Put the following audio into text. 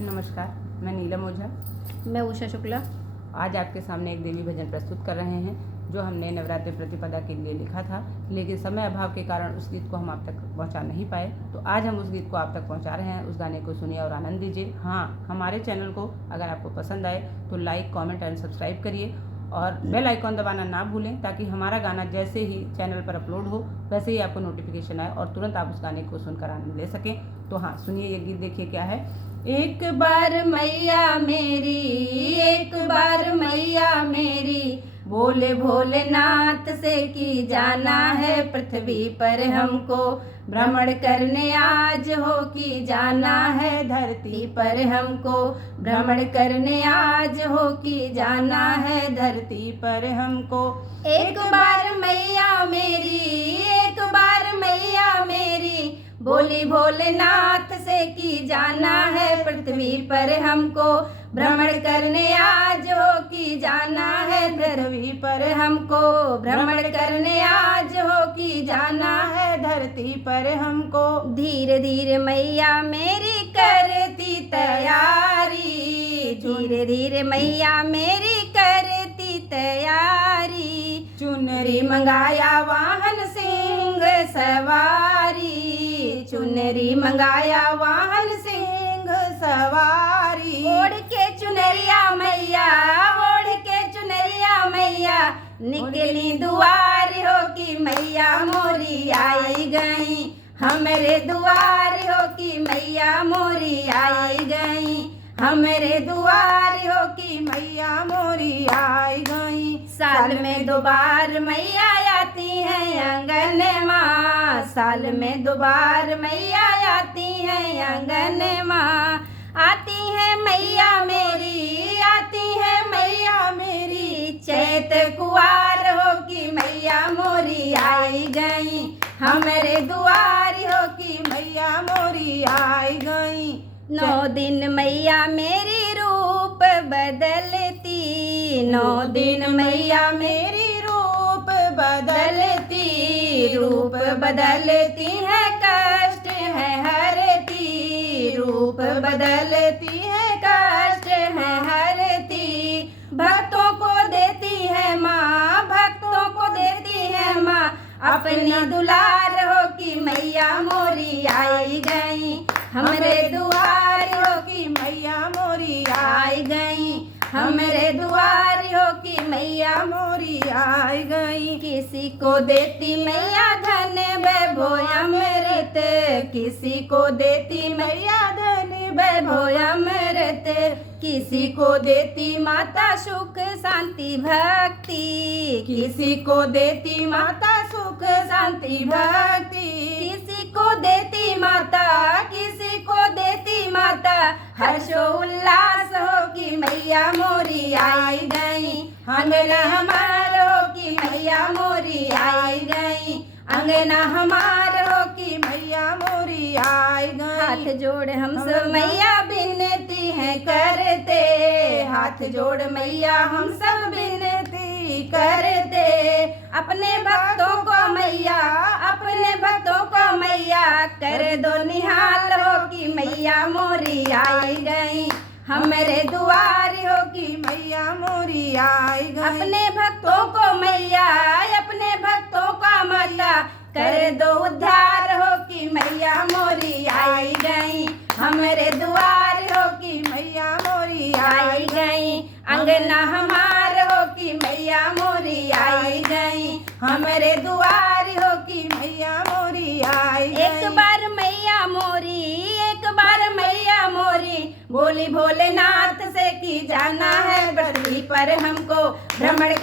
नमस्कार, मैं नीलम ओझा। मैं उषा शुक्ला। आज आपके सामने एक देवी भजन प्रस्तुत कर रहे हैं जो हमने नवरात्रि प्रतिपदा के लिए लिखा था, लेकिन समय अभाव के कारण उस गीत को हम आप तक पहुंचा नहीं पाए। तो आज हम उस गीत को आप तक पहुंचा रहे हैं। उस गाने को सुनिए और आनंद दीजिए। हाँ, हमारे चैनल को अगर आपको पसंद आए तो लाइक, कमेंट एंड सब्सक्राइब करिए और बेल आइकॉन दबाना ना भूलें, ताकि हमारा गाना जैसे ही चैनल पर अपलोड हो वैसे ही आपको नोटिफिकेशन आए और तुरंत आप उस गाने को सुनकर आनंद ले सकें। तो हाँ, सुनिए ये गीत, देखिए क्या है। एक बार मैया मेरी, एक बार मैया मेरी, बोले भोलेनाथ से कि जाना है पृथ्वी पर हमको, भ्रमण करने आज हो कि जाना है धरती पर हमको, भ्रमण करने आज हो कि जाना है धरती पर हमको। एक बार मैया मेरी, एक बार मैया मेरी, बोली भोलेनाथ से कि जाना है पृथ्वी पर हमको, भ्रमण करने आज हो कि जाना है पृथ्वी पर हमको, भ्रमण करने आज हो कि जाना है धरती पर हमको। धीरे धीरे मैया मेरी करती तैयारी, धीरे धीरे मैया मेरी करती तैयारी, चुनरी मंगाया वाहन सिंह सवारी, चुनरी मंगाया वाहन सिंह सवारी। ओढ़ के चुनरिया मैया, ओढ़ के चुनरिया मैया, निकली दुआर हो कि मैया मोरी आई गई, हमरे दुआर हो कि मैया मोरी आई गई, हमरे दुआर हो कि मैया मोरी आई गई। साल में 2 बार मैया आती है आंगन माँ, साल में 2 बार मैया आती है आंगन माँ, आती है मैया मेरी, आती है मैया मेरी, चैत कुआर हो कि मैया मोरी आई गई, हमरे दुआर हो कि मैया मोरी आई गई। 9 दिन मैया मेरी रूप बदलती, 9 दिन मैया मेरी रूप बदलती, रूप बदलती है कष्ट है हरती, रूप बदलती है कष्ट है हरती, भक्तों को देती है माँ, भक्तों को देती है माँ, अपनी दुलार हो कि मैया मोरी आई गई, हमरे दुआर हो कि मैया मोरी आई गई, हमरे दुआर हो कि मैया मोरी आई गई। किसी को देती मैया धन वैभव अमृत, किसी को देती मैया धन वैभव अमृत, किसी को देती माता सुख शांति भक्ति, किसी को देती माता सुख शांति भक्ति, किसी को देती माता, किसी को देती माता, हर्षो उल्लास हो कि मैया मोरी आई गई, अंगना हमार हो कि मैया मोरी आई गई, अंगना हमार हो कि मैया मोरी आई गई। हाथ जोड़ हम सब मैया विनती है करते, हाथ जोड़ मैया हम सब विनती करते, अपने भक्तों को मैया, अपने भक्तों को मैया, कर दो निहाल हो कि मैया मोरी आई गई, हमरे दुआर हो कि मैया मोरी आई गई। अपने भक्तों को मैया, अपने भक्तों का मैया, कर दो उद्धार हो कि मैया मोरी आई गई, हमरे दुआर हो कि मैया मोरी आई गई, अंगना हमार हो कि मैया मोरी आई गई, हमरे दुआर हो कि मैया मोरी आई गई। एक बार मैया मोरी, एक बार मैया मोरी, बोली भोलेनाथ से कि जाना है पृथ्वी पर हमको, भ्रमण